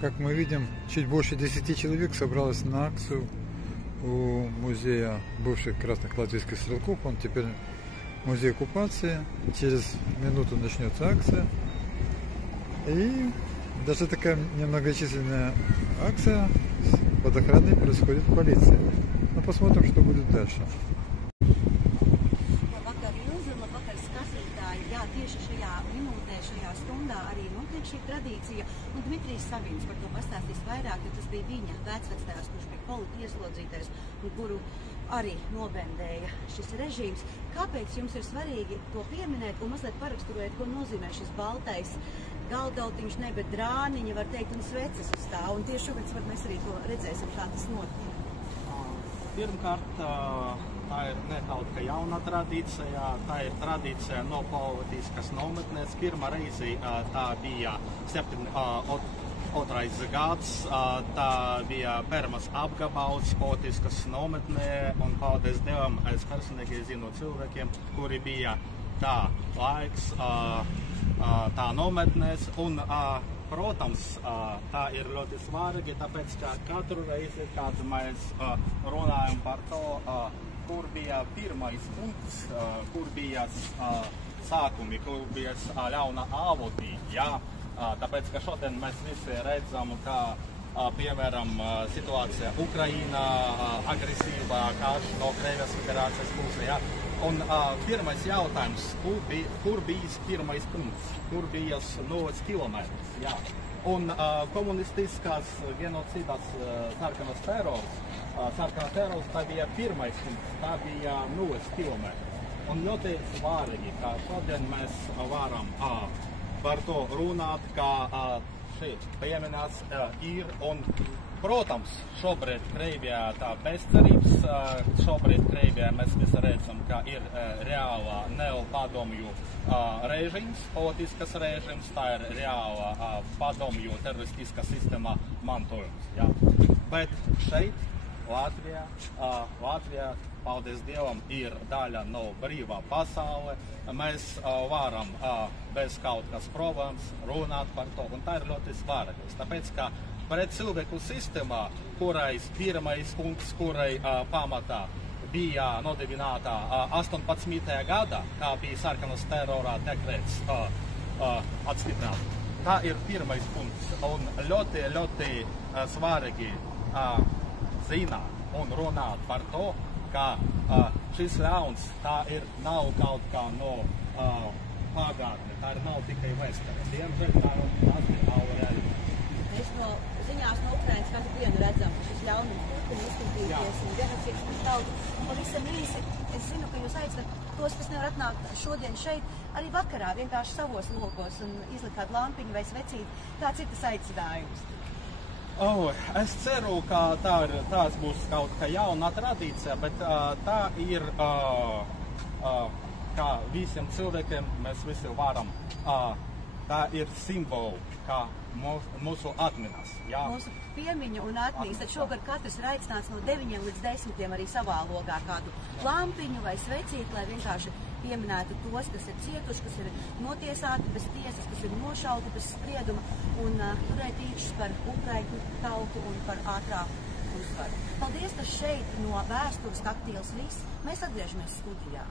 Как мы видим, чуть больше 10 человек собралось на акцию у музея бывших красных латвийских стрелков. Он теперь музей оккупации. Через минуту начнется акция. И даже такая немногочисленная акция под охраной происходит в полиции. Ну, посмотрим, что будет дальше. Tieši šajā minūtē, šajā stundā arī notiek šī tradīcija, un Dmitrijs Savins par to pastāstīs vairāk, jo tas bija viņa vecvectēvs, kurš bija politi ieslodzītais un kuru arī nobendēja šis režīms. Kāpēc jums ir svarīgi to pieminēt un mazliet paraksturojot, ko nozīmē šis baltais galdautiņš, ne, bet drāniņi, var teikt, un sveces uz tā, un tieši šogad mēs arī to redzēsim, kā tas notiek. Pirmkārt, tā ir ne kaut kā jauna tradīcija, tā ir tradīcija no politiskas nometnes. Pirmā reize tā bija 72. gads, tā bija pirmais apgabals politiskas nometnē, un paldies Dievam, es personīgi zinu cilvēkiem, kuri bija tā laiks, tā nometnēs, un protams, tā ir ļoti svarīgi, tāpēc, ka katru reizi, kad mēs runājam par to, kur bija pirmais punkts, kur bija sākumi, kur bija ļauna avoti, jā, tāpēc, ka šodien mēs visi redzam, ka, piemēram, situācija Ukrainā, agresīvā karš no Krievijas federācijas puses, jā. Un pirmais jautājums, kur bija pirmais punkts, kur bija 0 kilometrs, jā. Un komunistiskās genocīdas sarkanas terors, tā bija pirmais punkts, tā bija 0 kilometrs. Un ļoti svarīgi, ka šodien mēs varam par to runāt, ka šeit pieminēts ir, un protams, šobrīd Krievijā tā bezcerības, šobrīd Krievijā mēs visi redzam, ka ir reālā neopadomju režīms, politiskas režīms, tā ir reālā padomju teroristiska sistēma mantojums. Ja? Bet šeit, Latvijā, paldies Dievam, ir daļa no brīvā pasaule. Mēs varam bez kaut kas problēmas runāt par to, un tā ir ļoti svarīgi. Tāpēc, ka pret cilvēku sistēmā, kurai pirmais punkts, kurai pamatā bija nodibināta 18. gadā, kā bija sarkanas terorā dekrets atstiprināts. Tā ir pirmais punkts, un ļoti svarīgi zināt un runāt par to, ka šis ļauns tā nav kaut kā no pagātne, tā nav tikai vēsture. Diemžēl tas ir realitāte. Mēs no ziņās no Ukrainas katru dienu redzam, ka šis ļaunums turpina izskatīties un genocīds pret tautu. Pavisam īsi, es zinu, ka jūs aicināt tos, kas nevar atnākt šodien šeit, arī vakarā vienkārši savos lokos un izlikāt lampiņu vai svecīti. Kāds ir tas aicinājums? Es ceru, ka tās būs kaut kā jauna tradīcija, bet tā ir, kā visiem cilvēkiem mēs visi varam, tā ir simboli, kā mūsu atmiņas. Jā. Mūsu piemiņa un atmiņas, tad šogad katrs ir aicināts no 9 līdz 10 arī savā logā kādu lampiņu vai svecīti, lai vienkārši pieminētu tos, kas ir cietuši, kas ir notiesāti bez tiesas, kas ir nošauti bez sprieduma un turēt īkšķus par Ukraiņu tautu un par ātrā uzvaru. Paldies, tas šeit no vēstures kaktīls viss. Mēs atgriežamies studijā.